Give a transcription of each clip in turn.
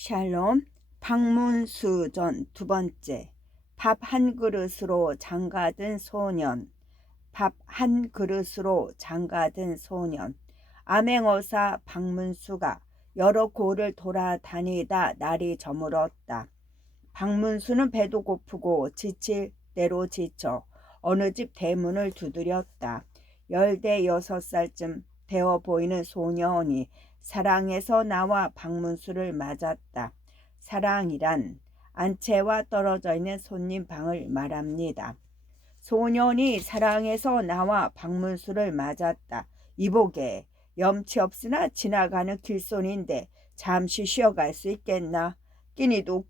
샬롬. 방문수전 두 번째. 밥 한 그릇으로 장가든 소년. 밥 한 그릇으로 장가든 소년. 암행어사 방문수가 여러 고를 돌아다니다 날이 저물었다. 방문수는 배도 고프고 지칠 대로 지쳐 어느 집 대문을 두드렸다. 16살 되어 보이는 소년이 사랑에서 나와 방문수를 맞았다. 사랑이란 안채와 떨어져 있는 손님 방을 말합니다. 소년이 사랑에서 나와 방문수를 맞았다. 이보게, 염치 없으나 지나가는 길손인데 잠시 쉬어갈 수 있겠나? 끼니도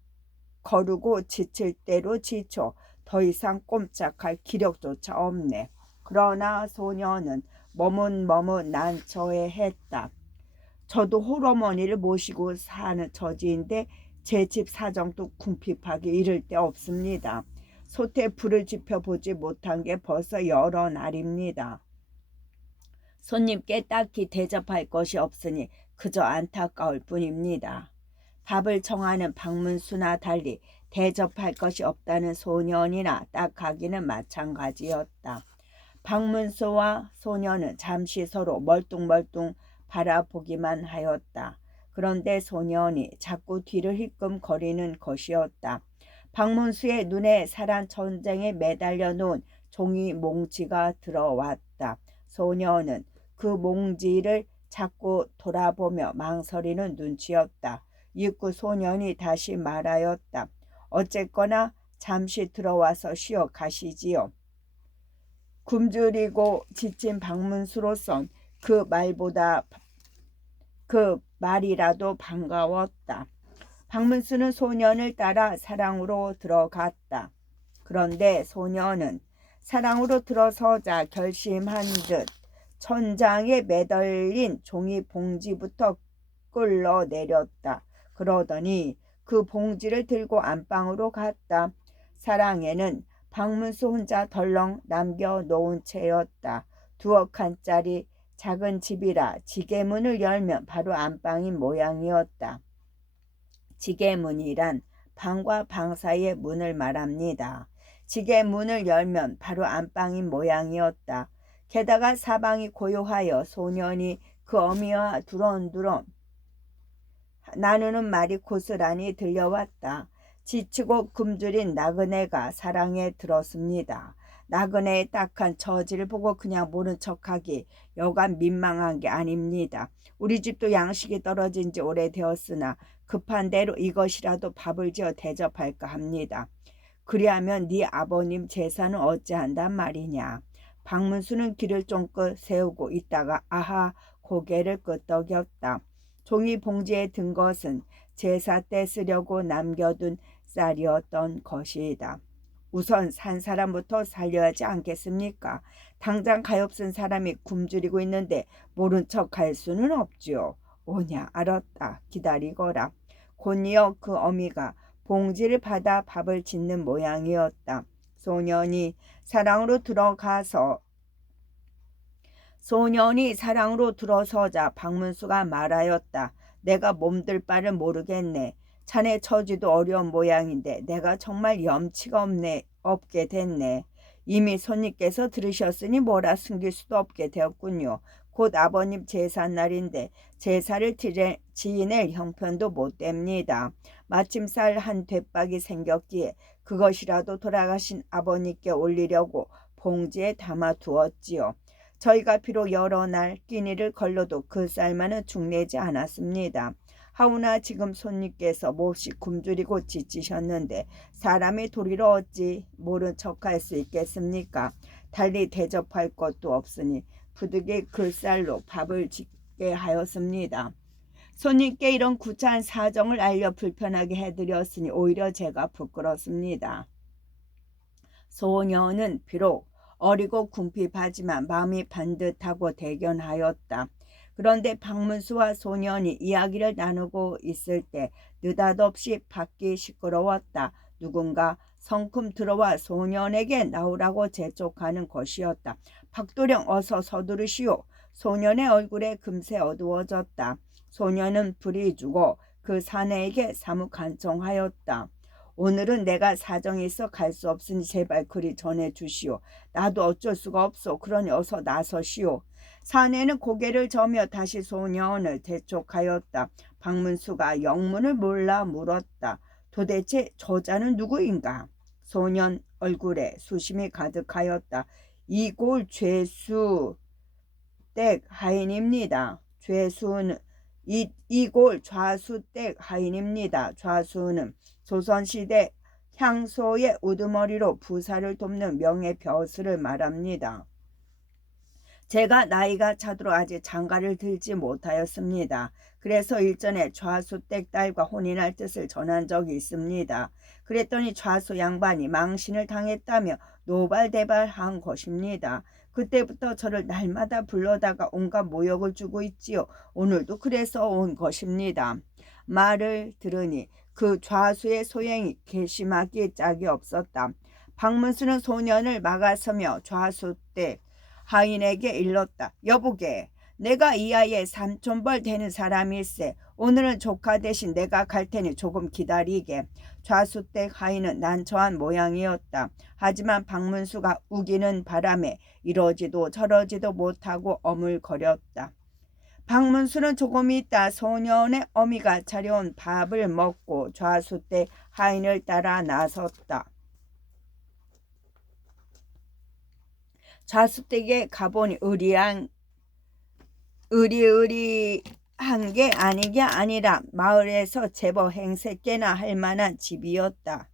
거르고 지칠 대로 지쳐 더 이상 꼼짝할 기력조차 없네. 그러나 소년은 머뭇머뭇 난처해 했다. 저도 홀어머니를 모시고 사는 처지인데 제 집 사정도 궁핍하게 이를 데 없습니다. 솥에 불을 지펴보지 못한 게 벌써 여러 날입니다. 손님께 딱히 대접할 것이 없으니 그저 안타까울 뿐입니다. 밥을 청하는 방문수나 달리 대접할 것이 없다는 소년이나 딱하기는 마찬가지였다. 방문수와 소년은 잠시 서로 멀뚱멀뚱 바라보기만 하였다. 그런데 소년이 자꾸 뒤를 힐끔거리는 것이었다. 방문수의 눈에 사란 전쟁에 매달려 놓은 종이 몽지가 들어왔다. 소년은 그 몽지를 자꾸 돌아보며 망설이는 눈치였다. 이윽고 소년이 다시 말하였다. 어쨌거나 잠시 들어와서 쉬어 가시지요. 굶주리고 지친 방문수로선 그 말이라도 반가웠다. 방문수는 소년을 따라 사랑으로 들어갔다. 그런데 소년은 사랑으로 들어서자 결심한 듯 천장에 매달린 종이 봉지부터 끌어내렸다. 그러더니 그 봉지를 들고 안방으로 갔다. 사랑에는 방문수 혼자 덜렁 남겨놓은 채였다. 2억 칸짜리 작은 집이라 지게문을 열면 바로 안방인 모양이었다. 지게문이란 방과 방 사이의 문을 말합니다. 지게문을 열면 바로 안방인 모양이었다. 게다가 사방이 고요하여 소년이 그 어미와 두런두런 나누는 말이 고스란히 들려왔다. 지치고 굶주린 나그네가 사랑에 들었습니다. 나그네의 딱한 처지를 보고 그냥 모른 척하기 여간 민망한 게 아닙니다. 우리 집도 양식이 떨어진 지 오래되었으나 급한 대로 이것이라도 밥을 지어 대접할까 합니다. 그리하면 네 아버님 제사는 어찌한단 말이냐. 방문수는 귀를 쫑긋 세우고 있다가 아하 고개를 끄덕였다. 종이 봉지에 든 것은 제사 때 쓰려고 남겨둔 쌀이었던 것이다. 우선 산 사람부터 살려야 하지 않겠습니까? 당장 가엾은 사람이 굶주리고 있는데 모른 척할 수는 없지요. 오냐 알았다. 기다리거라. 곧이어 그 어미가 봉지를 받아 밥을 짓는 모양이었다. 소년이 사랑으로 들어서자 방문수가 말하였다. 내가 몸들 바를 모르겠네. 자네 처지도 어려운 모양인데 내가 정말 염치가 없게 됐네. 이미 손님께서 들으셨으니 뭐라 숨길 수도 없게 되었군요. 곧 아버님 제삿날인데 제사를 지낼 형편도 못 됩니다. 마침 쌀 한 대박이 생겼기에 그것이라도 돌아가신 아버님께 올리려고 봉지에 담아 두었지요. 저희가 비록 여러 날 끼니를 걸러도 그 쌀만은 죽내지 않았습니다. 하오나 지금 손님께서 몹시 굶주리고 지치셨는데 사람이 도리로 어찌 모른 척할 수 있겠습니까? 달리 대접할 것도 없으니 부득이 그 쌀로 밥을 짓게 하였습니다. 손님께 이런 구차한 사정을 알려 불편하게 해드렸으니 오히려 제가 부끄럽습니다. 소녀는 비록 어리고 궁핍하지만 마음이 반듯하고 대견하였다. 그런데 방문수와 소년이 이야기를 나누고 있을 때 느닷없이 밖이 시끄러웠다. 누군가 성큼 들어와 소년에게 나오라고 재촉하는 것이었다. 박도령 어서 서두르시오. 소년의 얼굴에 금세 어두워졌다. 소년은 부리 주고 그 사내에게 사뭇 간청하였다. 오늘은 내가 사정이 있어 갈 수 없으니 제발 그리 전해 주시오. 나도 어쩔 수가 없소. 그러니 어서 나서시오. 사내는 고개를 저며 다시 소년을 대촉하였다. 박문수가 영문을 몰라 물었다. 도대체 저자는 누구인가? 소년 얼굴에 수심이 가득하였다. 이골 죄수댁 하인입니다. 죄수는 이골 좌수댁 하인입니다. 좌수는 조선시대 향소의 우두머리로 부사를 돕는 명예벼슬을 말합니다. 제가 나이가 차도록 아직 장가를 들지 못하였습니다. 그래서 일전에 좌수댁 딸과 혼인할 뜻을 전한 적이 있습니다. 그랬더니 좌수 양반이 망신을 당했다며 노발대발한 것입니다. 그때부터 저를 날마다 불러다가 온갖 모욕을 주고 있지요. 오늘도 그래서 온 것입니다. 말을 들으니 그 좌수의 소행이 괘씸하기 짝이 없었다. 박문수는 소년을 막아서며 좌수댁 하인에게 일렀다. 여보게, 내가 이 아이의 삼촌벌 되는 사람일세. 오늘은 조카 대신 내가 갈 테니 조금 기다리게. 좌수댁 하인은 난처한 모양이었다. 하지만 박문수가 우기는 바람에 이러지도 저러지도 못하고 어물거렸다. 박문수는 조금 있다 소년의 어미가 차려온 밥을 먹고 좌수댁 하인을 따라 나섰다. 좌수댁에 가보니 으리으리한 게 아니게 아니라 마을에서 제법 행색계나 할 만한 집이었다.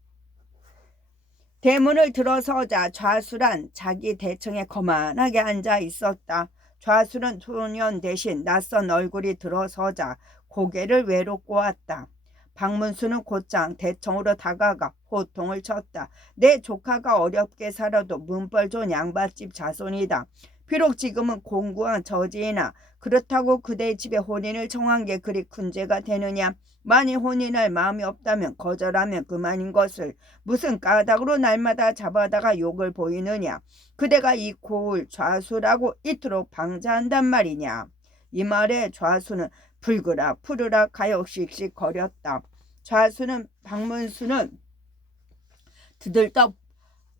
대문을 들어서자 좌수란 자기 대청에 거만하게 앉아 있었다. 좌수는 소년 대신 낯선 얼굴이 들어서자 고개를 외롭고 왔다. 박문수는 곧장 대청으로 다가가 호통을 쳤다. 내 조카가 어렵게 살아도 문벌 좋은 양반집 자손이다. 비록 지금은 공고한 저지이나 그렇다고 그대 집에 혼인을 청한 게 그리 큰 죄가 되느냐. 만일 혼인할 마음이 없다면 거절하면 그만인 것을 무슨 까닭으로 날마다 잡아다가 욕을 보이느냐. 그대가 이 고을 좌수라고 이토록 방자한단 말이냐. 이 말에 좌수는 불그락 푸르락 하여 씩씩 거렸다. 좌수는 박문수는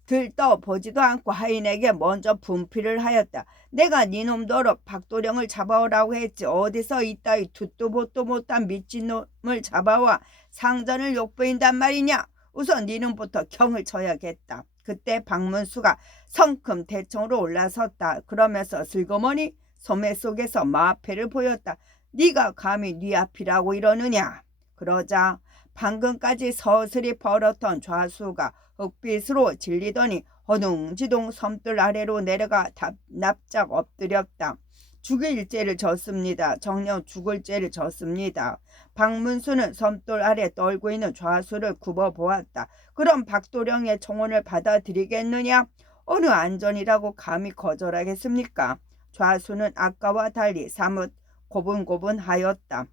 들떠보지도 않고 하인에게 먼저 분필을 하였다. 내가 니놈더러 박도령을 잡아오라고 했지. 어디서 이따위 듣도 보도 못한 미친놈을 잡아와 상전을 욕보인단 말이냐. 우선 니놈부터 경을 쳐야겠다. 그때 박문수가 성큼 대청으로 올라섰다. 그러면서 슬그머니 소매 속에서 마패를 보였다. 네가 감히 네 앞이라고 이러느냐. 그러자 방금까지 서슬이 벌었던 좌수가 흑빛으로 질리더니 허둥지둥 섬들 아래로 내려가 납작 엎드렸다. 죽일 죄를 졌습니다. 정녕 죽을 죄를 졌습니다. 박문수는 섬돌 아래 떨고 있는 좌수를 굽어보았다. 그럼 박도령의 청혼을 받아들이겠느냐? 어느 안전이라고 감히 거절하겠습니까? 좌수는 아까와 달리 사뭇 고분고분하였다.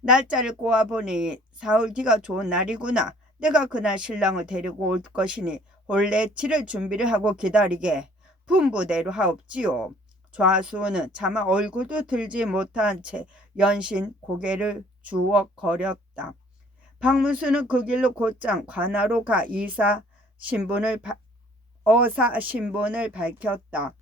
날짜를 꼬아보니 사흘 뒤가 좋은 날이구나. 내가 그날 신랑을 데리고 올 것이니 혼례 치를 준비를 하고 기다리게. 분부대로 하옵지요. 좌수는 차마 얼굴도 들지 못한 채 연신 고개를 주워거렸다. 박문수는 그 길로 곧장 관하로 가 어사 신분을 밝혔다.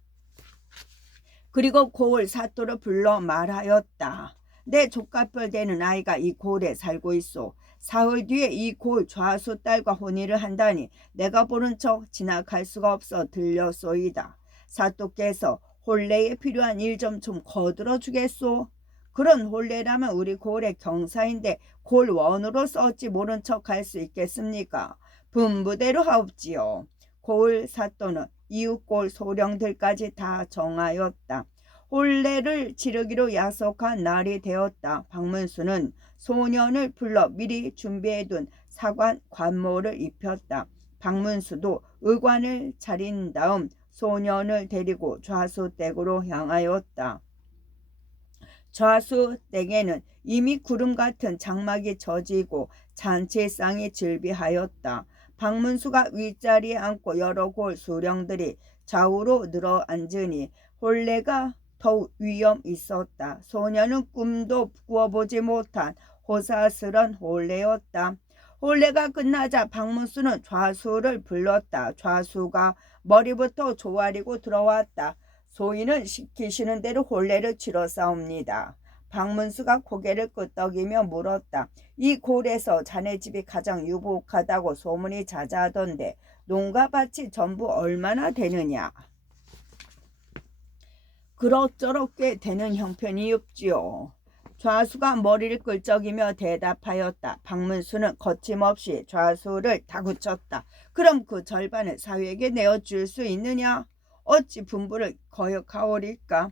그리고 고을 사또를 불러 말하였다. 내 족갑벌 되는 아이가 이 고을에 살고 있소. 사흘 뒤에 이 고을 좌수 딸과 혼인을 한다니 내가 보는 척 지나갈 수가 없어 들렸소이다. 사또께서 혼례에 필요한 일 좀 거들어 주겠소. 그런 혼례라면 우리 고을의 경사인데 골원으로 써지 모른 척 할 수 있겠습니까? 분부대로 하옵지요. 고을 사또는 이웃골 소령들까지 다 정하였다. 혼례를 치르기로 약속한 날이 되었다. 박문수는 소년을 불러 미리 준비해둔 사관 관모를 입혔다. 박문수도 의관을 차린 다음 소년을 데리고 좌수댁으로 향하였다. 좌수댁에는 이미 구름 같은 장막이 젖이고 잔치상이 즐비하였다. 박문수가 윗자리에 앉고 여러 골 수령들이 좌우로 늘어 앉으니 혼례가 더욱 위험 있었다. 소년은 꿈도 꾸어보지 못한 호사스런 혼례였다. 혼례가 끝나자 박문수는 좌수를 불렀다. 좌수가 머리부터 조아리고 들어왔다. 소인은 시키시는 대로 혼례를 치러싸웁니다. 박문수가 고개를 끄덕이며 물었다. 이 골에서 자네 집이 가장 유복하다고 소문이 자자하던데 농가 밭이 전부 얼마나 되느냐? 그럭저럭 꽤 되는 형편이 없지요. 좌수가 머리를 끌적이며 대답하였다. 박문수는 거침없이 좌수를 다구쳤다. 그럼 그 절반을 사위에게 내어줄 수 있느냐? 어찌 분부를 거역하오리까?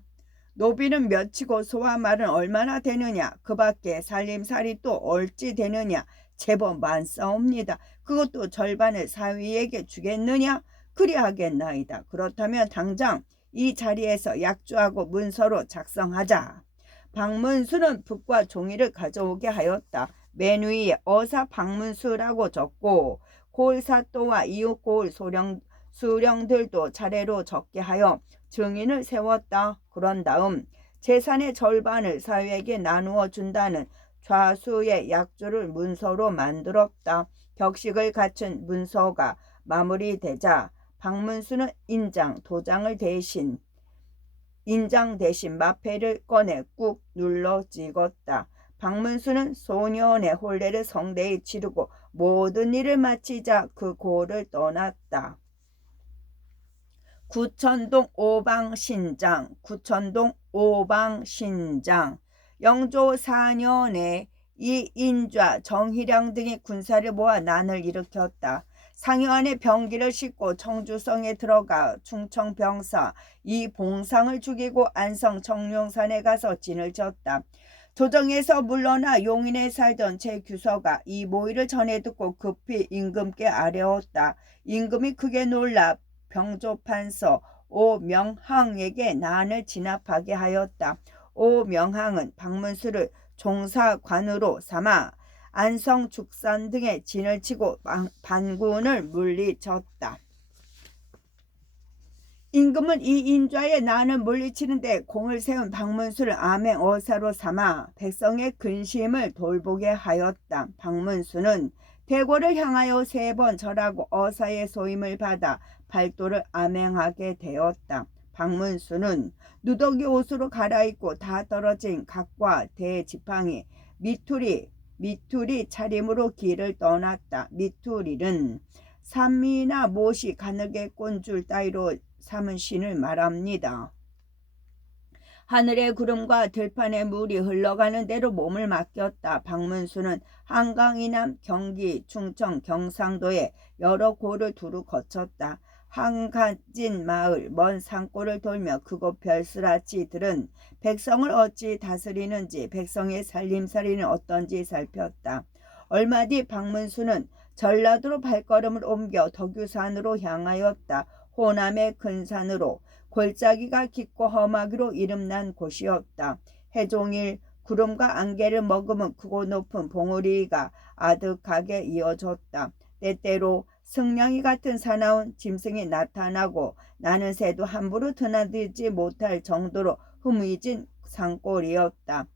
노비는 몇이고 소와 말은 얼마나 되느냐? 그 밖에 살림살이 또 얼찌 되느냐? 제법 많사옵니다. 그것도 절반을 사위에게 주겠느냐? 그리하겠나이다. 그렇다면 당장 이 자리에서 약주하고 문서로 작성하자. 박문수는 붓과 종이를 가져오게 하였다. 맨 위에 어사 박문수라고 적고 골사또와 이웃 고을 수령들도 차례로 적게 하여 증인을 세웠다. 그런 다음 재산의 절반을 사위에게 나누어 준다는 좌수의 약주를 문서로 만들었다. 격식을 갖춘 문서가 마무리되자 박문수는 인장 대신 마패를 꺼내 꾹 눌러 찍었다. 박문수는 소년의 혼례를 성대히 치르고 모든 일을 마치자 그 고을을 떠났다. 구천동 오방신장 영조 4년에 이인좌 정희량 등이 군사를 모아 난을 일으켰다. 상여안에 병기를 싣고 청주성에 들어가 충청병사 이봉상을 죽이고 안성 청룡산에 가서 진을 쳤다. 조정에서 물러나 용인에 살던 최규서가 이 모의를 전해 듣고 급히 임금께 아뢰었다. 임금이 크게 놀라 병조판서 오명항에게 난을 진압하게 하였다. 오명항은 박문수를 종사관으로 삼아 안성 죽산 등에 진을 치고 반군을 물리쳤다. 임금은 이 인좌의 난을 물리치는데 공을 세운 박문수를 암행어사로 삼아 백성의 근심을 돌보게 하였다. 박문수는 대궐을 향하여 3번 절하고 어사의 소임을 받아 발도를 암행하게 되었다. 박문수는 누더기 옷으로 갈아입고 다 떨어진 각과 대지팡이 미투리 차림으로 길을 떠났다. 미투리는 산미나 못이 가늘게 꼰줄 따위로 삼은 신을 말합니다. 하늘의 구름과 들판의 물이 흘러가는 대로 몸을 맡겼다. 박문수는 한강 이남 경기, 충청, 경상도의 여러 고를 두루 거쳤다. 한가진 마을, 먼 산골을 돌며 그곳 별스라치 들은 백성을 어찌 다스리는지, 백성의 살림살이는 어떤지 살폈다. 얼마 뒤 박문수는 전라도로 발걸음을 옮겨 덕유산으로 향하였다. 호남의 큰 산으로 골짜기가 깊고 험하기로 이름난 곳이었다. 해종일 구름과 안개를 머금은 크고 높은 봉우리가 아득하게 이어졌다. 때때로 승냥이 같은 사나운 짐승이 나타나고 나는 새도 함부로 드나들지 못할 정도로 흐미진 산골이었다.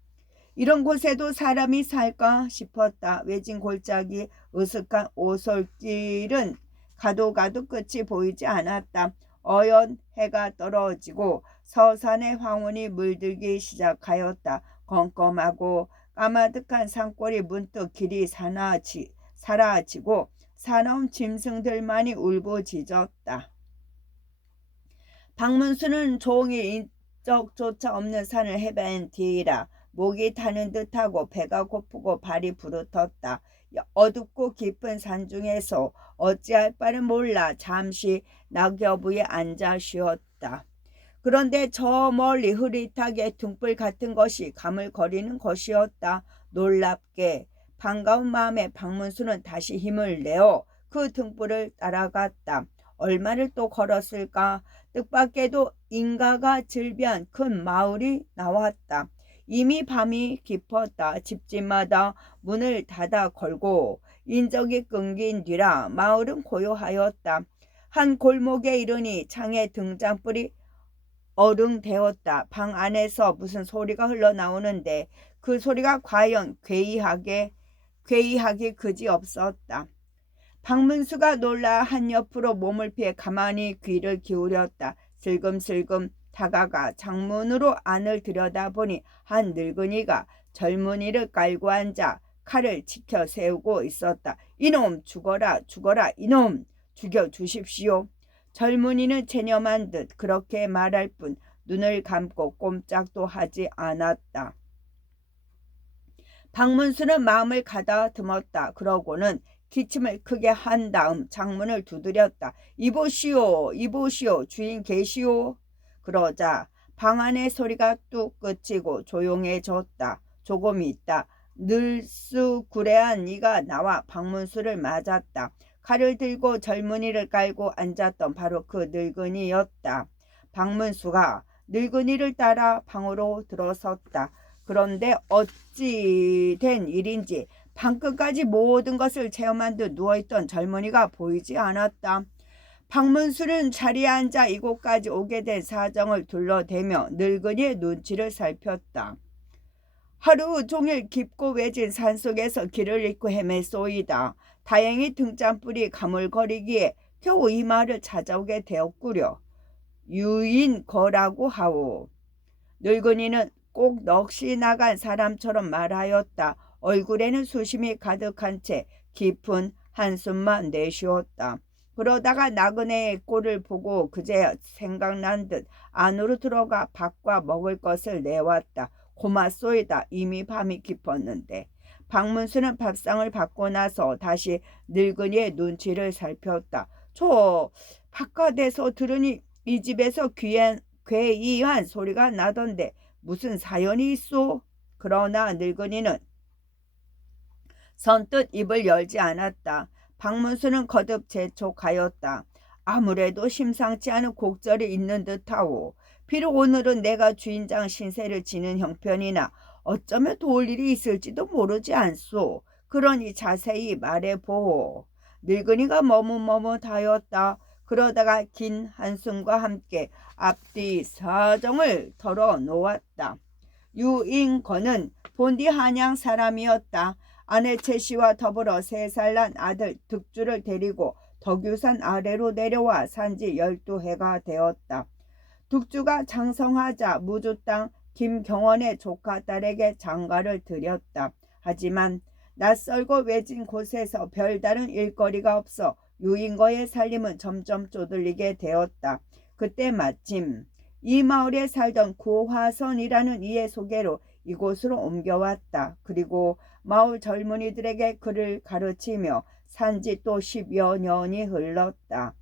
이런 곳에도 사람이 살까 싶었다. 외진 골짜기 으슥한 오솔길은 가도 끝이 보이지 않았다. 어연 해가 떨어지고 서산의 황혼이 물들기 시작하였다. 껌껌하고 까마득한 산골이 문득 길이 사라지고 사나운 짐승들만이 울부짖었다. 박문수는 종일 인적조차 없는 산을 헤맨 뒤이라 목이 타는 듯하고 배가 고프고 발이 부르텄다. 어둡고 깊은 산중에서 어찌할 바를 몰라 잠시 낙엽 위에 앉아 쉬었다. 그런데 저 멀리 흐릿하게 등불 같은 것이 가물거리는 것이었다. 놀랍게 반가운 마음에 박문수는 다시 힘을 내어 그 등불을 따라갔다. 얼마를 또 걸었을까? 뜻밖에도 인가가 즐비한 큰 마을이 나왔다. 이미 밤이 깊었다. 집집마다 문을 닫아 걸고 인적이 끊긴 뒤라 마을은 고요하였다. 한 골목에 이르니 창에 등잔불이 어릉되었다. 방 안에서 무슨 소리가 흘러나오는데 그 소리가 과연 괴이하기 그지없었다. 박문수가 놀라 한옆으로 몸을 피해 가만히 귀를 기울였다. 슬금슬금 다가가 창문으로 안을 들여다보니 한 늙은이가 젊은이를 깔고 앉아 칼을 치켜 세우고 있었다. 이놈 죽어라 죽어라 이놈 죽여주십시오. 젊은이는 체념한 듯 그렇게 말할 뿐 눈을 감고 꼼짝도 하지 않았다. 박문수는 마음을 가다듬었다. 그러고는 기침을 크게 한 다음 창문을 두드렸다. 이보시오 이보시오 주인 계시오. 그러자 방 안의 소리가 뚝 그치고 조용해졌다. 조금 있다 늘수구레한 이가 나와 박문수를 맞았다. 칼을 들고 젊은이를 깔고 앉았던 바로 그 늙은이였다. 박문수가 늙은이를 따라 방으로 들어섰다. 그런데 어찌 된 일인지 방끝까지 모든 것을 체험한 듯 누워있던 젊은이가 보이지 않았다. 박문수는 자리에 앉아 이곳까지 오게 된 사정을 둘러대며 늙은이의 눈치를 살폈다. 하루 종일 깊고 외진 산속에서 길을 잃고 헤맸소이다. 다행히 등잔불이 가물거리기에 겨우 이 마을을 찾아오게 되었구려. 유인거라고 하오. 늙은이는 꼭 넋이 나간 사람처럼 말하였다. 얼굴에는 수심이 가득한 채 깊은 한숨만 내쉬었다. 그러다가 나그네의 꼴을 보고 그제야 생각난 듯 안으로 들어가 밥과 먹을 것을 내왔다. 고맙소이다. 이미 밤이 깊었는데. 박문수는 밥상을 받고 나서 다시 늙은이의 눈치를 살폈다. 저 바깥에서 들으니 이 집에서 괴이한 소리가 나던데 무슨 사연이 있소? 그러나 늙은이는 선뜻 입을 열지 않았다. 박문수는 거듭 재촉하였다. 아무래도 심상치 않은 곡절이 있는 듯하오. 비록 오늘은 내가 주인장 신세를 지는 형편이나 어쩌면 도울 일이 있을지도 모르지 않소. 그러니 자세히 말해보오. 늙은이가 머뭇머뭇하였다. 그러다가 긴 한숨과 함께 앞뒤 사정을 털어놓았다. 유인건은 본디 한양 사람이었다. 아내 최씨와 더불어 3살 난 아들 득주를 데리고 덕유산 아래로 내려와 산지 12해가 되었다. 득주가 장성하자 무주 땅 김경원의 조카 딸에게 장가를 드렸다. 하지만 낯설고 외진 곳에서 별다른 일거리가 없어 유인거의 살림은 점점 쪼들리게 되었다. 그때 마침 이 마을에 살던 구화선이라는 이의 소개로 이곳으로 옮겨왔다. 그리고 마을 젊은이들에게 글을 가르치며 산지 또 10여 년이 흘렀다.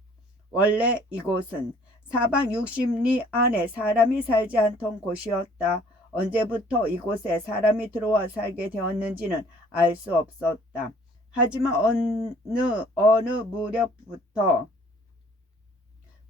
원래 이곳은 사방 60리 안에 사람이 살지 않던 곳이었다. 언제부터 이곳에 사람이 들어와 살게 되었는지는 알 수 없었다. 하지만 어느 무렵부터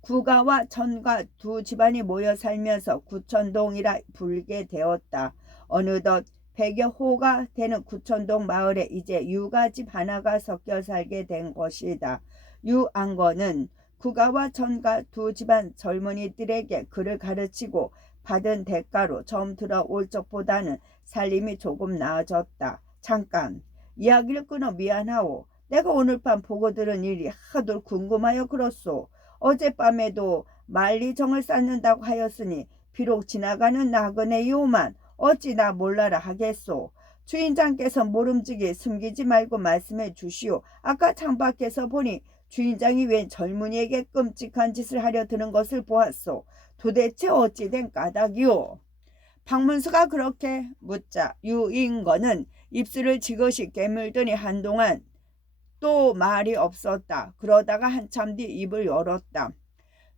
구가와 천가 두 집안이 모여 살면서 구천동이라 불게 되었다. 어느덧 100여 호가 되는 구천동 마을에 이제 유가집 하나가 섞여 살게 된 것이다. 유안건은 구가와 천가 두 집안 젊은이들에게 글을 가르치고 받은 대가로 처음 들어올 적보다는 살림이 조금 나아졌다. 잠깐 이야기를 끊어 미안하오. 내가 오늘 밤 보고 들은 일이 하도 궁금하여 그렇소. 어젯밤에도 만리정을 쌓는다고 하였으니 비록 지나가는 나그네이오만 어찌 나 몰라라 하겠소. 주인장께서 모름지기 숨기지 말고 말씀해 주시오. 아까 창밖에서 보니 주인장이 웬 젊은이에게 끔찍한 짓을 하려 드는 것을 보았소. 도대체 어찌 된 까닭이오? 박문수가 그렇게 묻자 유인건은 입술을 지그시 깨물더니 한동안 또 말이 없었다. 그러다가 한참 뒤 입을 열었다.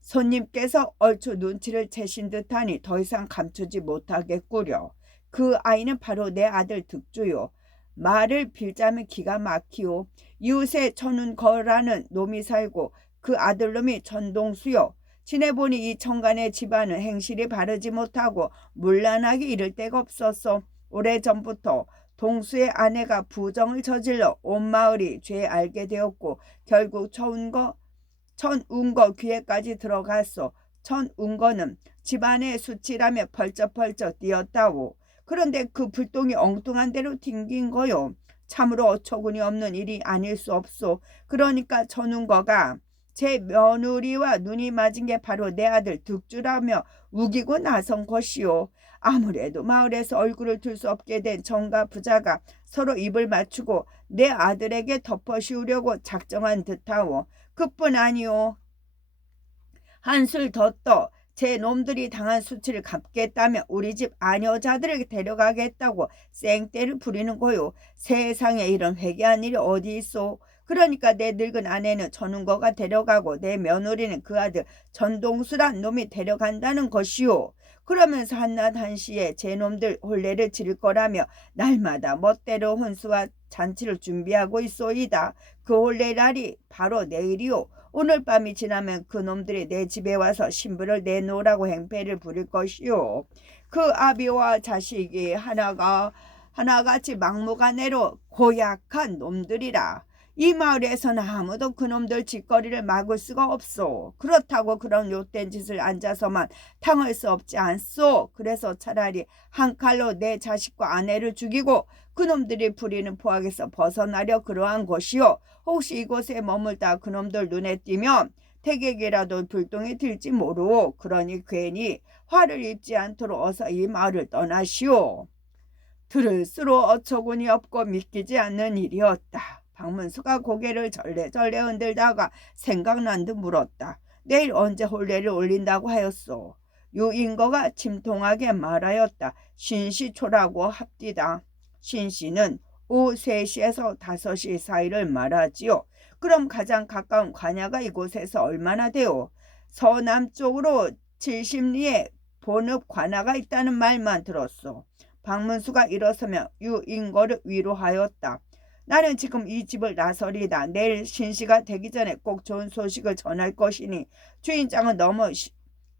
손님께서 얼추 눈치를 채신 듯하니 더 이상 감추지 못하겠구려. 그 아이는 바로 내 아들 득주요. 말을 빌자면 기가 막히오. 이웃에 천운거라는 놈이 살고 그 아들놈이 천동수요. 지내보니 이 청간의 집안은 행실이 바르지 못하고 문란하기 이를 데가 없었어. 오래전부터 동수의 아내가 부정을 저질러 온 마을이 죄 알게 되었고 결국 천운거 귀에까지 들어갔소. 전운거는 집안의 수치라며 펄쩍펄쩍 뛰었다오. 그런데 그 불똥이 엉뚱한 대로 튕긴 거요. 참으로 어처구니 없는 일이 아닐 수 없소. 그러니까 전운거가 제 며느리와 눈이 맞은 게 바로 내 아들 득주라며 우기고 나선 것이요. 아무래도 마을에서 얼굴을 들 수 없게 된 정가 부자가 서로 입을 맞추고 내 아들에게 덮어씌우려고 작정한 듯하오. 그뿐 아니오. 한술 더 떠 제 놈들이 당한 수치를 갚겠다며 우리 집 아녀자들을 데려가겠다고 쌩떼를 부리는 거요. 세상에 이런 회개한 일이 어디 있어. 그러니까 내 늙은 아내는 전운거가 데려가고 내 며느리는 그 아들 전동수란 놈이 데려간다는 것이요. 그러면서 한낮 한시에 제 놈들 혼례를 치를 거라며 날마다 멋대로 혼수와 잔치를 준비하고 있소이다. 그 혼례 날이 바로 내일이요. 오늘 밤이 지나면 그 놈들이 내 집에 와서 신부를 내놓으라고 행패를 부릴 것이요. 그 아비와 자식이 하나같이 막무가내로 고약한 놈들이라. 이 마을에서는 아무도 그놈들 짓거리를 막을 수가 없소. 그렇다고 그런 못된 짓을 앉아서만 당할 수 없지 않소. 그래서 차라리 한 칼로 내 자식과 아내를 죽이고 그놈들이 부리는 포악에서 벗어나려 그러한 것이요. 혹시 이곳에 머물다 그놈들 눈에 띄면 태객이라도 불똥이 들지 모르오. 그러니 괜히 화를 입지 않도록 어서 이 마을을 떠나시오. 들을수록 어처구니 없고 믿기지 않는 일이었다. 박문수가 고개를 절레절레 흔들다가 생각난 듯 물었다. 내일 언제 혼례를 올린다고 하였소? 유인거가 침통하게 말하였다. 신시초라고 합디다. 신시는 오후 3시에서 5시 사이를 말하지요. 그럼 가장 가까운 관야가 이곳에서 얼마나 돼요? 서남쪽으로 70리에 본읍 관아가 있다는 말만 들었소. 박문수가 일어서며 유인거를 위로하였다. 나는 지금 이 집을 나서리다. 내일 신시가 되기 전에 꼭 좋은 소식을 전할 것이니 주인장은 너무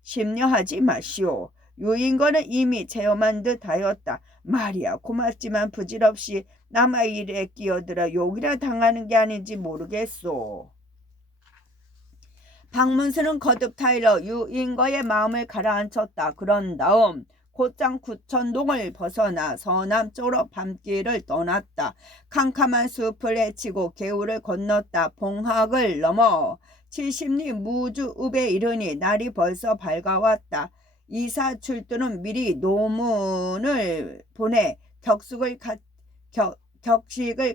심려하지 마시오. 유인거는 이미 체험한 듯 하였다. 말이야 고맙지만 부질없이 남의 일에 끼어들어 욕이라 당하는 게 아닌지 모르겠소. 박문수는 거듭 타일러 유인거의 마음을 가라앉혔다. 그런 다음 곧장 구천동을 벗어나 서남쪽으로 밤길을 떠났다. 캄캄한 숲을 헤치고 개울을 건넜다. 봉학을 넘어 70리 무주읍에 이르니 날이 벌써 밝아왔다. 이사 출두는 미리 노문을 보내 격식을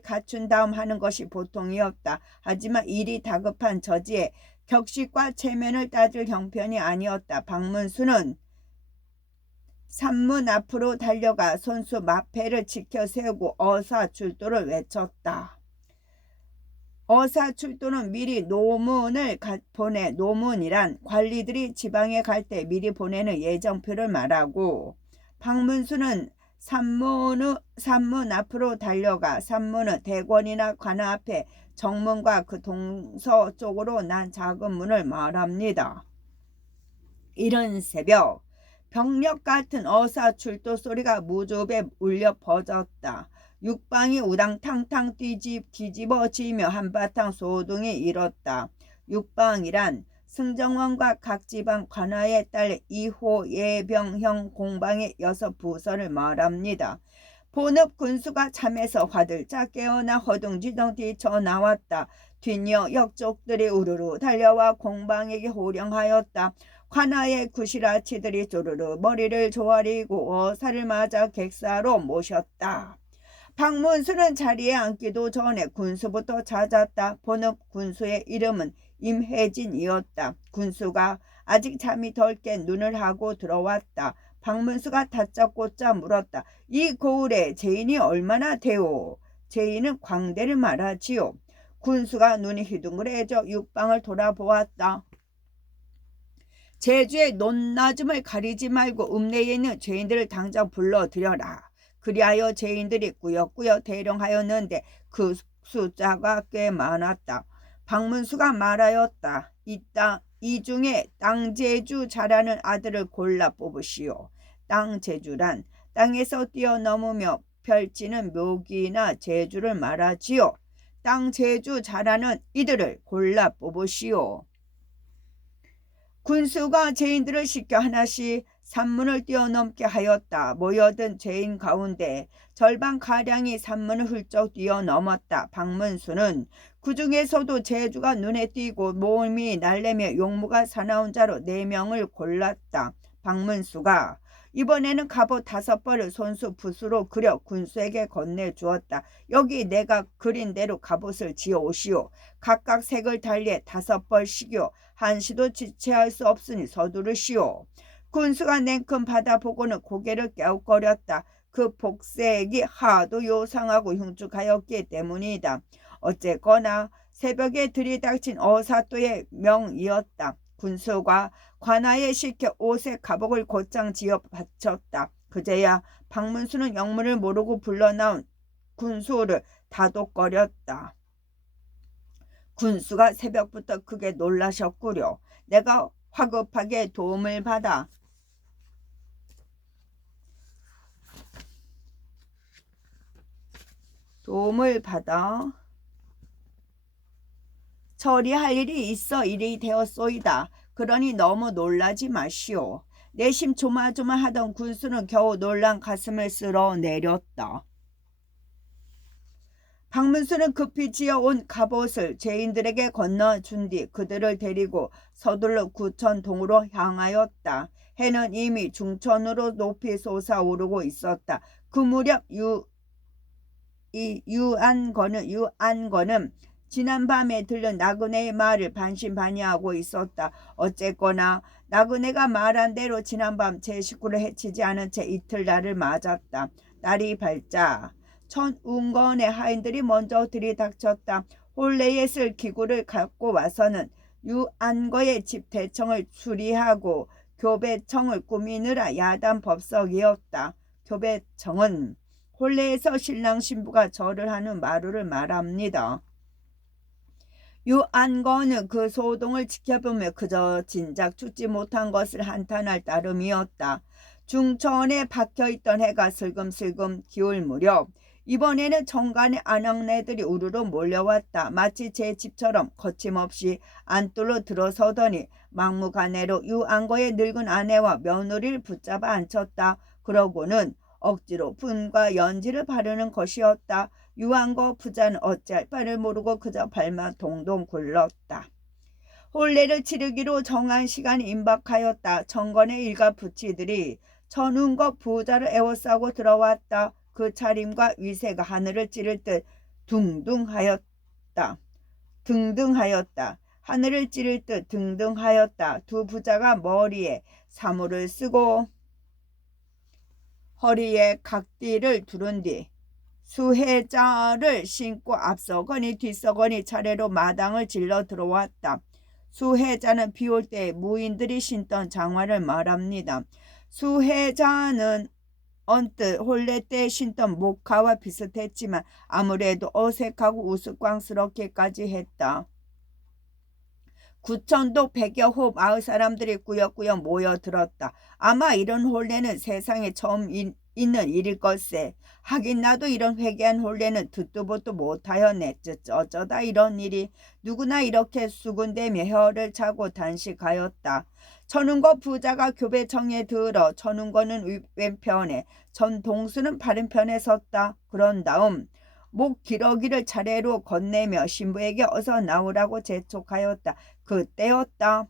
갖춘 다음 하는 것이 보통이었다. 하지만 일이 다급한 저지에 격식과 체면을 따질 형편이 아니었다. 박문수는 산문 앞으로 달려가 손수 마패를 지켜 세우고 어사출도를 외쳤다. 어사출도는 미리 노문을 보내. 노문이란 관리들이 지방에 갈 때 미리 보내는 예정표를 말하고, 박문수는 산문 앞으로 달려가. 산문은 대궐이나 관아 앞에 정문과 그 동서쪽으로 난 작은 문을 말합니다. 이른 새벽 병력 같은 어사출도 소리가 무주읍에 울려 퍼졌다. 육방이 우당탕탕 뒤집어지며 한바탕 소동이 일었다. 육방이란 승정원과 각 지방 관아에 딸 2호 예병형 공방의 6부서를 말합니다. 본읍 군수가 잠에서 화들짝 깨어나 허둥지둥 뛰쳐나왔다. 뒷이어 역족들이 우르르 달려와 공방에게 호령하였다. 관아의 구시라치들이 쪼르르 머리를 조아리고 어사를 맞아 객사로 모셨다. 박문수는 자리에 앉기도 전에 군수부터 찾았다. 본읍 군수의 이름은 임혜진이었다. 군수가 아직 잠이 덜 깬 눈을 하고 들어왔다. 박문수가 다짜고짜 물었다. 이 고을에 죄인이 얼마나 되오? 죄인은 광대를 말하지요. 군수가 눈이 휘둥그레져 육방을 돌아보았다. 제주의 높낮음을 가리지 말고 읍내에 있는 죄인들을 당장 불러들여라. 그리하여 죄인들이 꾸역꾸역 대령하였는데 그 숫자가 꽤 많았다. 박문수가 말하였다. 이 중에 땅제주 자라는 아들을 골라 뽑으시오. 땅제주란 땅에서 뛰어넘으며 펼치는 묘기나 제주를 말하지요. 땅제주 자라는 이들을 골라 뽑으시오. 군수가 죄인들을 시켜 하나씩 산문을 뛰어넘게 하였다. 모여든 죄인 가운데 절반가량이 산문을 훌쩍 뛰어넘었다. 박문수는 그 중에서도 제주가 눈에 띄고 몸이 날래며 용무가 사나운 자로 4명을 골랐다. 박문수가 이번에는 갑옷 5벌을 손수 붓으로 그려 군수에게 건네주었다. 여기 내가 그린 대로 갑옷을 지어오시오. 각각 색을 달리해 5벌씩이요. 한시도 지체할 수 없으니 서두르시오. 군수가 냉큼 받아보고는 고개를 깨우거렸다. 그 복색이 하도 요상하고 흉측하였기 때문이다. 어쨌거나 새벽에 들이닥친 어사또의 명이었다. 군수가 관아에 시켜 옷에 갑옷을 곧장 지어 바쳤다. 그제야 박문수는 영문을 모르고 불러나온 군수를 다독거렸다. 군수가 새벽부터 크게 놀라셨구려. 내가 화급하게 도움을 받아 처리할 일이 있어 일이 되었소이다. 그러니 너무 놀라지 마시오. 내심 조마조마하던 군수는 겨우 놀란 가슴을 쓸어내렸다. 박문수는 급히 지어온 갑옷을 죄인들에게 건너준 뒤 그들을 데리고 서둘러 구천동으로 향하였다. 해는 이미 중천으로 높이 솟아오르고 있었다. 그 무렵 유안거는 지난밤에 들른 나그네의 말을 반신반의하고 있었다. 어쨌거나 나그네가 말한 대로 지난밤 제 식구를 해치지 않은 채 이틀날을 맞았다. 날이 밝자 천운건의 하인들이 먼저 들이닥쳤다. 혼례에 쓸 기구를 갖고 와서는 유안거의 집 대청을 수리하고 교배청을 꾸미느라 야단 법석이었다. 교배청은 혼례에서 신랑 신부가 절을 하는 마루를 말합니다. 유안거는 그 소동을 지켜보며 그저 진작 죽지 못한 것을 한탄할 따름이었다. 중천에 박혀있던 해가 슬금슬금 기울 무렵 이번에는 정간의 아낙네들이 우르르 몰려왔다. 마치 제 집처럼 거침없이 안뜰로 들어서더니 막무가내로 유안거의 늙은 아내와 며느리를 붙잡아 앉혔다. 그러고는 억지로 분과 연지를 바르는 것이었다. 유안거 부자는 어찌할 바를 모르고 그저 발만 동동 굴렀다. 혼례를 치르기로 정한 시간이 임박하였다. 정건의 일가 부치들이 천운거 부자를 에워싸고 들어왔다. 그 차림과 위세가 하늘을 찌를 듯 등등하였다. 하늘을 찌를 듯 등등하였다. 두 부자가 머리에 사물을 쓰고 허리에 각띠를 두른 뒤 수혜자를 신고 앞서거니 뒤서거니 차례로 마당을 질러 들어왔다. 수혜자는 비올 때 무인들이 신던 장화를 말합니다. 수혜자는 언뜻 혼례 때 신던 목화와 비슷했지만 아무래도 어색하고 우스꽝스럽게까지 했다. 구천도 100여 호 마을 사람들이 꾸역꾸역 모여들었다. 아마 이런 혼례는 세상에 처음 있는 일일 걸세. 하긴 나도 이런 회개한 혼례는 듣도 보도 못하였네. 어쩌다 이런 일이. 누구나 이렇게 수군대며 혀를 차고 단식하였다. 천운거 부자가 교배청에 들어 천운거는 왼편에 천동수는 바른편에 섰다. 그런 다음 목 기러기를 차례로 건네며 신부에게 어서 나오라고 재촉하였다. 그때였다.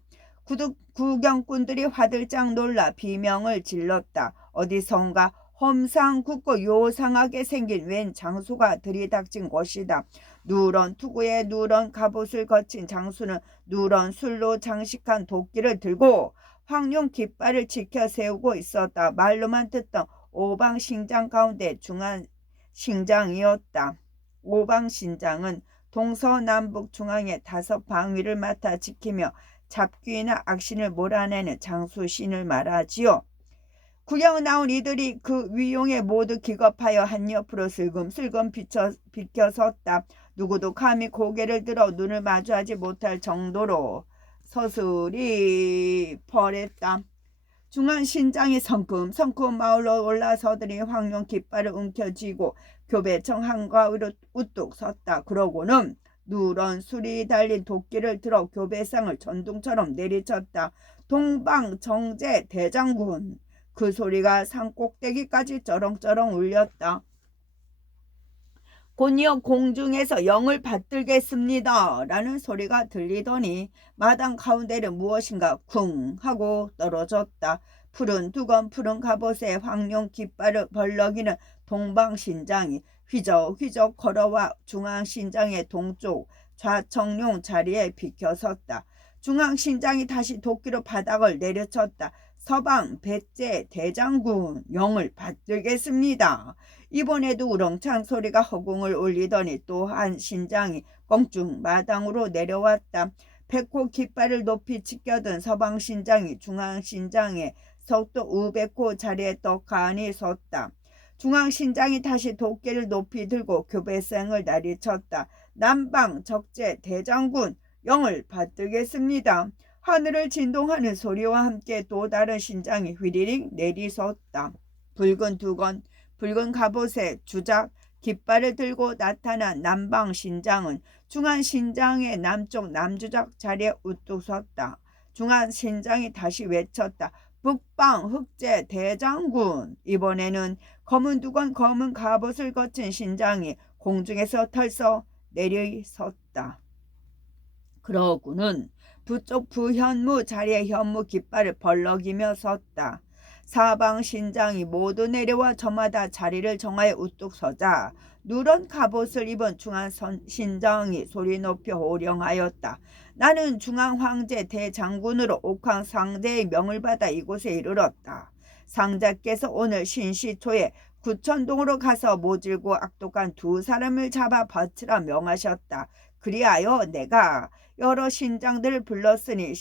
구경꾼들이 화들짝 놀라 비명을 질렀다. 어디선가 험상궂고 요상하게 생긴 웬 장수가 들이닥친 것이다. 누런 투구에 누런 갑옷을 거친 장수는 누런 술로 장식한 도끼를 들고 황룡 깃발을 지켜 세우고 있었다. 말로만 듣던 오방신장 가운데 중한 신장이었다. 오방신장은 동서남북 중앙에 5방위를 맡아 지키며 잡귀나 악신을 몰아내는 장수신을 말하지요. 구경 나온 이들이 그 위용에 모두 기겁하여 한옆으로 슬금슬금 비켜섰다. 누구도 감히 고개를 들어 눈을 마주하지 못할 정도로 서슬이 펄했다. 중한 신장이 성큼성큼 마을로 올라서더니 황룡 깃발을 움켜쥐고 교배청 한가위로 우뚝 섰다. 그러고는 누런 술이 달린 도끼를 들어 교배상을 전둥처럼 내리쳤다. 동방정제 대장군. 그 소리가 산꼭대기까지 쩌렁쩌렁 울렸다. 곧이어 공중에서 영을 받들겠습니다 라는 소리가 들리더니 마당 가운데는 무엇인가 쿵 하고 떨어졌다. 푸른 두건 푸른 갑옷에 황룡 깃발을 벌럭이는 동방신장이 휘적휘적 걸어와 중앙신장의 동쪽 좌청룡 자리에 비켜섰다. 중앙신장이 다시 도끼로 바닥을 내려쳤다. 서방 백제 대장군 영을 받들겠습니다. 이번에도 우렁찬 소리가 허공을 울리더니 또 한 신장이 껑충 마당으로 내려왔다. 백호 깃발을 높이 치켜든 서방신장이 중앙신장의 속도 500호 자리에 떡하니 섰다. 중앙신장이 다시 도끼를 높이 들고 교배생을 나리쳤다. 남방 적재 대장군 영을 받들겠습니다. 하늘을 진동하는 소리와 함께 또 다른 신장이 휘리릭 내리섰다. 붉은 두건 붉은 갑옷에 주작 깃발을 들고 나타난 남방신장은 중앙신장의 남쪽 남주작 자리에 우뚝 섰다. 중앙신장이 다시 외쳤다. 북방 흑제 대장군. 이번에는 검은 두건 검은 갑옷을 거친 신장이 공중에서 털썩 내려섰다. 그러고는 부쪽 부현무 자리에 현무 깃발을 벌럭이며 섰다. 사방신장이 모두 내려와 저마다 자리를 정하여 우뚝 서자 누런 갑옷을 입은 중앙신장이 소리 높여 호령하였다. 나는 중앙황제 대장군으로 옥황상제의 명을 받아 이곳에 이르렀다. 상자께서 오늘 신시초에 구천동으로 가서 모질고 악독한 두 사람을 잡아 바치라 명하셨다. 그리하여 내가 여러 신장들을 불렀으니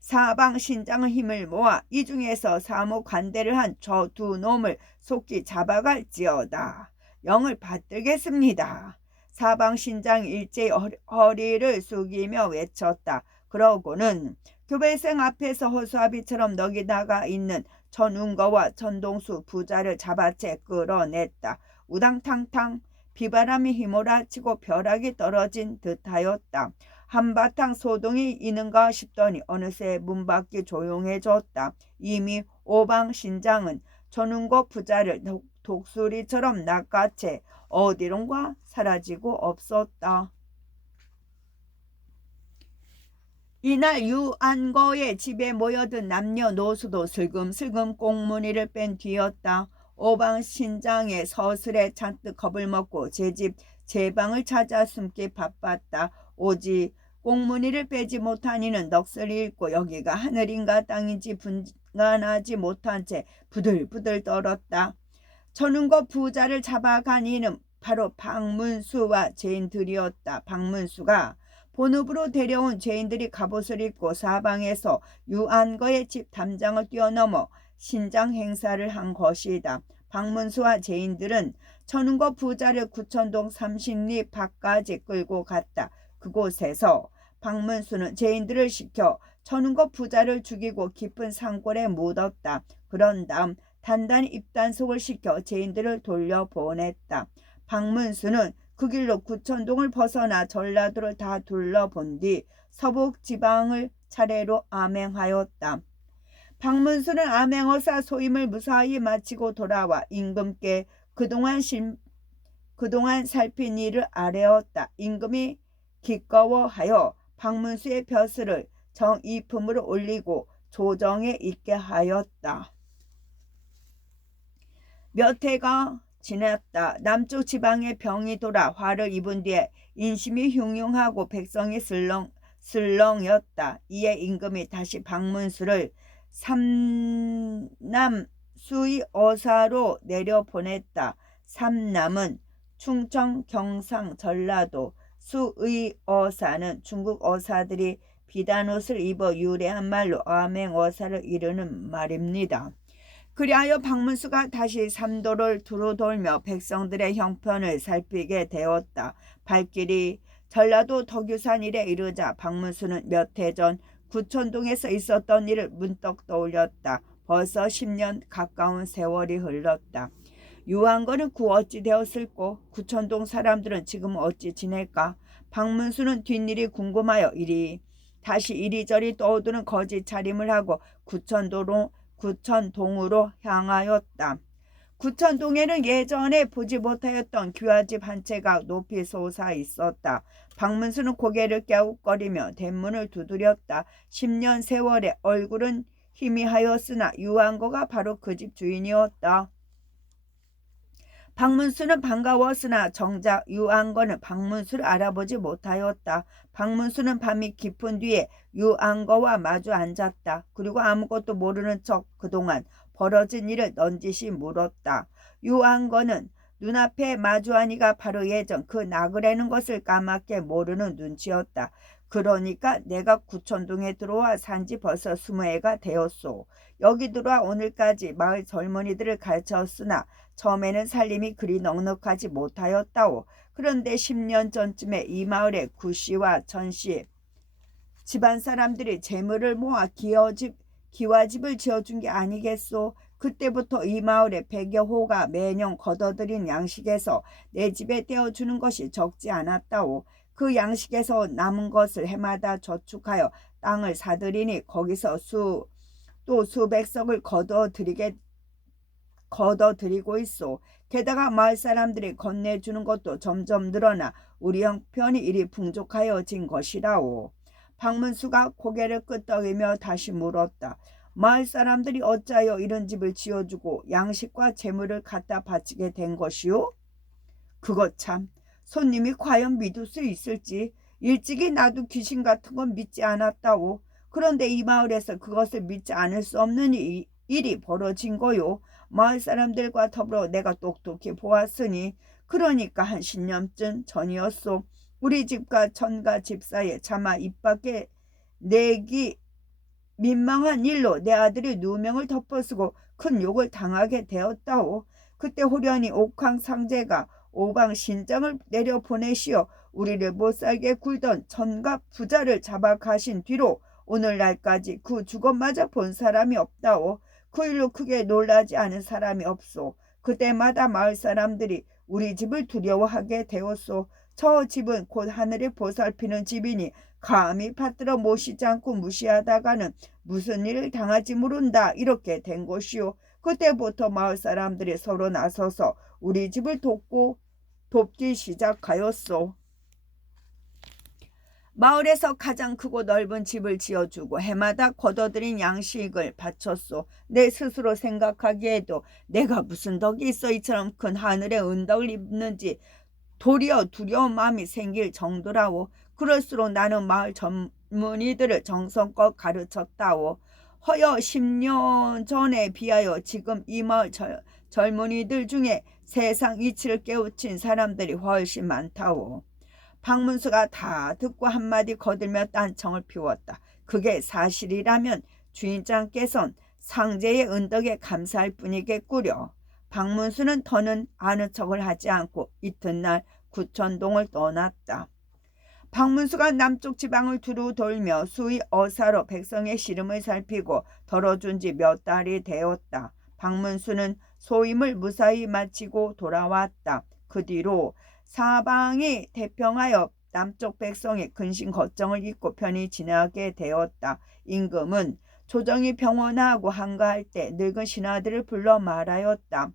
사방 신장의 힘을 모아 이 중에서 사모관대를 한 저 두 놈을 속히 잡아갈지어다. 영을 받들겠습니다. 사방 신장이 일제히 허리를 숙이며 외쳤다. 그러고는 교배생 앞에서 허수아비처럼 넋이 있는 천운거와 천동수 부자를 잡아채 끌어냈다. 우당탕탕 비바람이 휘몰아치고 벼락이 떨어진 듯하였다. 한바탕 소동이 있는가 싶더니 어느새 문밖이 조용해졌다. 이미 오방신장은 천운거 부자를 독수리처럼 낚아채 어디론가 사라지고 없었다. 이날 유안거의 집에 모여든 남녀노수도 슬금슬금 꽁무니를 뺀 뒤였다. 오방신장의 서슬에 잔뜩 겁을 먹고 제 집 제 방을 찾아 숨기 바빴다. 오직 꽁무니를 빼지 못한 이는 넋을 잃고 여기가 하늘인가 땅인지 분간하지 못한 채 부들부들 떨었다. 천운거 부자를 잡아간 이는 바로 박문수와 죄인들이었다. 박문수가 본읍으로 데려온 죄인들이 갑옷을 입고 사방에서 유안거의 집 담장을 뛰어넘어 신장 행사를 한 것이다. 박문수와 죄인들은 천운거 부자를 구천동 30리 밖까지 끌고 갔다. 그곳에서 박문수는 죄인들을 시켜 천운거 부자를 죽이고 깊은 산골에 묻었다. 그런 다음 단단히 입단속을 시켜 죄인들을 돌려보냈다. 박문수는 그 길로 구천동을 벗어나 전라도를 다 둘러본 뒤 서북지방을 차례로 암행하였다. 박문수는 암행어사 소임을 무사히 마치고 돌아와 임금께 그동안 살핀 일을 아뢰었다. 임금이 기꺼워하여 박문수의 벼슬을 정이품으로 올리고 조정에 있게 하였다. 몇 해가 지났다. 남쪽 지방에 병이 돌아 화를 입은 뒤에 인심이 흉흉하고 백성이 슬렁였다. 이에 임금이 다시 박문수를 삼남 수의어사로 내려보냈다. 삼남은 충청, 경상, 전라도, 수의어사는 중국 어사들이 비단옷을 입어 유래한 말로 암행어사를 이르는 말입니다. 그리하여 박문수가 다시 삼도를 두루 돌며 백성들의 형편을 살피게 되었다. 발길이 전라도 덕유산일에 이르자 박문수는 몇 해 전 구천동에서 있었던 일을 문득 떠올렸다. 벌써 10년 가까운 세월이 흘렀다. 유한거는 구 어찌 되었을꼬? 구천동 사람들은 지금 어찌 지낼까? 박문수는 뒷일이 궁금하여 이리 다시 이리저리 떠오르는 거짓 차림을 하고 구천동으로 향하였다. 구천동에는 예전에 보지 못하였던 귀화집 한 채가 높이 솟아 있었다. 박문수는 고개를 갸웃거리며 대문을 두드렸다. 10년 세월에 얼굴은 희미하였으나 유한거가 바로 그 집 주인이었다. 박문수는 반가웠으나 정작 유한거는 박문수를 알아보지 못하였다. 박문수는 밤이 깊은 뒤에 유한거와 마주 앉았다. 그리고 아무것도 모르는 척 그동안 벌어진 일을 넌지시 물었다. 유한거는 눈앞에 마주하니가 바로 예전 그 나그래는 것을 까맣게 모르는 눈치였다. 그러니까 내가 구천동에 들어와 산지 벌써 20해가 되었소. 여기 들어와 오늘까지 마을 젊은이들을 가르쳤으나 처음에는 살림이 그리 넉넉하지 못하였다오. 그런데 10년 전쯤에 이 마을에 구씨와 전씨 집안 사람들이 재물을 모아 기와집을 지어준 게 아니겠소. 그때부터 이 마을에 100여 호가 매년 걷어들인 양식에서 내 집에 떼어주는 것이 적지 않았다오. 그 양식에서 남은 것을 해마다 저축하여 땅을 사들이니 거기서 또 수백 석을 걷어들이고 있소. 게다가 마을 사람들이 건네주는 것도 점점 늘어나 우리 형편이 이리 풍족하여진 것이라오. 박문수가 고개를 끄덕이며 다시 물었다. 마을 사람들이 어찌하여 이런 집을 지어주고 양식과 재물을 갖다 바치게 된 것이오? 그것 참, 손님이 과연 믿을 수 있을지. 일찍이 나도 귀신 같은 건 믿지 않았다오. 그런데 이 마을에서 그것을 믿지 않을 수 없는 일이 벌어진 거요. 마을 사람들과 더불어 내가 똑똑히 보았으니 그러니까 한 10년쯤 전이었소. 우리 집과 천가 집 사이에 차마 입 밖에 내기 민망한 일로 내 아들이 누명을 덮어쓰고 큰 욕을 당하게 되었다오. 그때 호련히 옥황상제가 오방신장을 내려보내시어 우리를 못살게 굴던 천가 부자를 잡아 가신 뒤로 오늘날까지 그 주검마저 본 사람이 없다오. 그 일로 크게 놀라지 않은 사람이 없소. 그때마다 마을 사람들이 우리 집을 두려워하게 되었소. 저 집은 곧 하늘에 보살피는 집이니 감히 받들어 모시지 않고 무시하다가는 무슨 일을 당할지 모른다. 이렇게 된 것이요. 그때부터 마을 사람들이 서로 나서서 우리 집을 돕기 시작하였소. 마을에서 가장 크고 넓은 집을 지어주고 해마다 걷어들인 양식을 바쳤소. 내 스스로 생각하기에도 내가 무슨 덕이 있어 이처럼 큰 하늘의 은덕을 입는지 도리어 두려운 마음이 생길 정도라오. 그럴수록 나는 마을 젊은이들을 정성껏 가르쳤다오. 허여 10년 전에 비하여 지금 이 마을 젊은이들 중에 세상 이치를 깨우친 사람들이 훨씬 많다오. 박문수가 다 듣고 한마디 거들며 딴청을 피웠다. 그게 사실이라면 주인장께선 상제의 은덕에 감사할 뿐이겠구려. 박문수는 더는 아는 척을 하지 않고 이튿날 구천동을 떠났다. 박문수가 남쪽 지방을 두루 돌며 수의 어사로 백성의 시름을 살피고 덜어준 지 몇 달이 되었다. 박문수는 소임을 무사히 마치고 돌아왔다. 그 뒤로 사방이 태평하여 남쪽 백성이 근심 걱정을 잊고 편히 지나게 되었다. 임금은 조정이 병원하고 한가할 때 늙은 신하들을 불러 말하였다.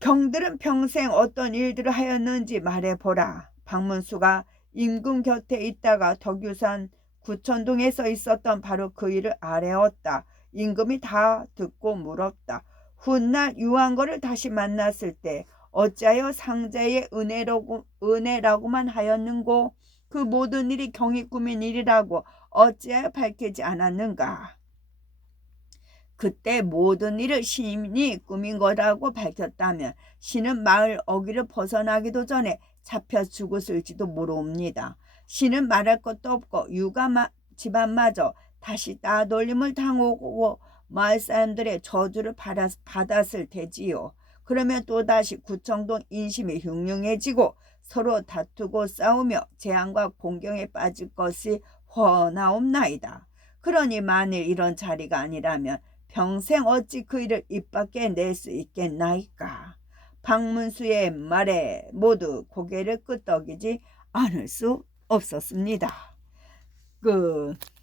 경들은 평생 어떤 일들을 하였는지 말해보라. 박문수가 임금 곁에 있다가 덕유산 구천동에서 있었던 바로 그 일을 아뢰었다. 임금이 다 듣고 물었다. 훗날 유한거를 다시 만났을 때 어찌하여 상제의 은혜라고만 하였는고 그 모든 일이 경이 꾸민 일이라고 어찌하여 밝히지 않았는가. 그때 모든 일을 신이 꾸민 거라고 밝혔다면 신은 마을 어귀를 벗어나기도 전에 잡혀 죽었을지도 모릅니다. 신은 말할 것도 없고 유가 집안마저 다시 따돌림을 당하고 마을 사람들의 저주를 받았을 테지요. 그러면 또다시 구청동 인심이 흉흉해지고 서로 다투고 싸우며 재앙과 공경에 빠질 것이 훤하옵나이다. 그러니 만일 이런 자리가 아니라면 평생 어찌 그 일을 입 밖에 낼 수 있겠나이까. 박문수의 말에 모두 고개를 끄덕이지 않을 수 없었습니다. 끝.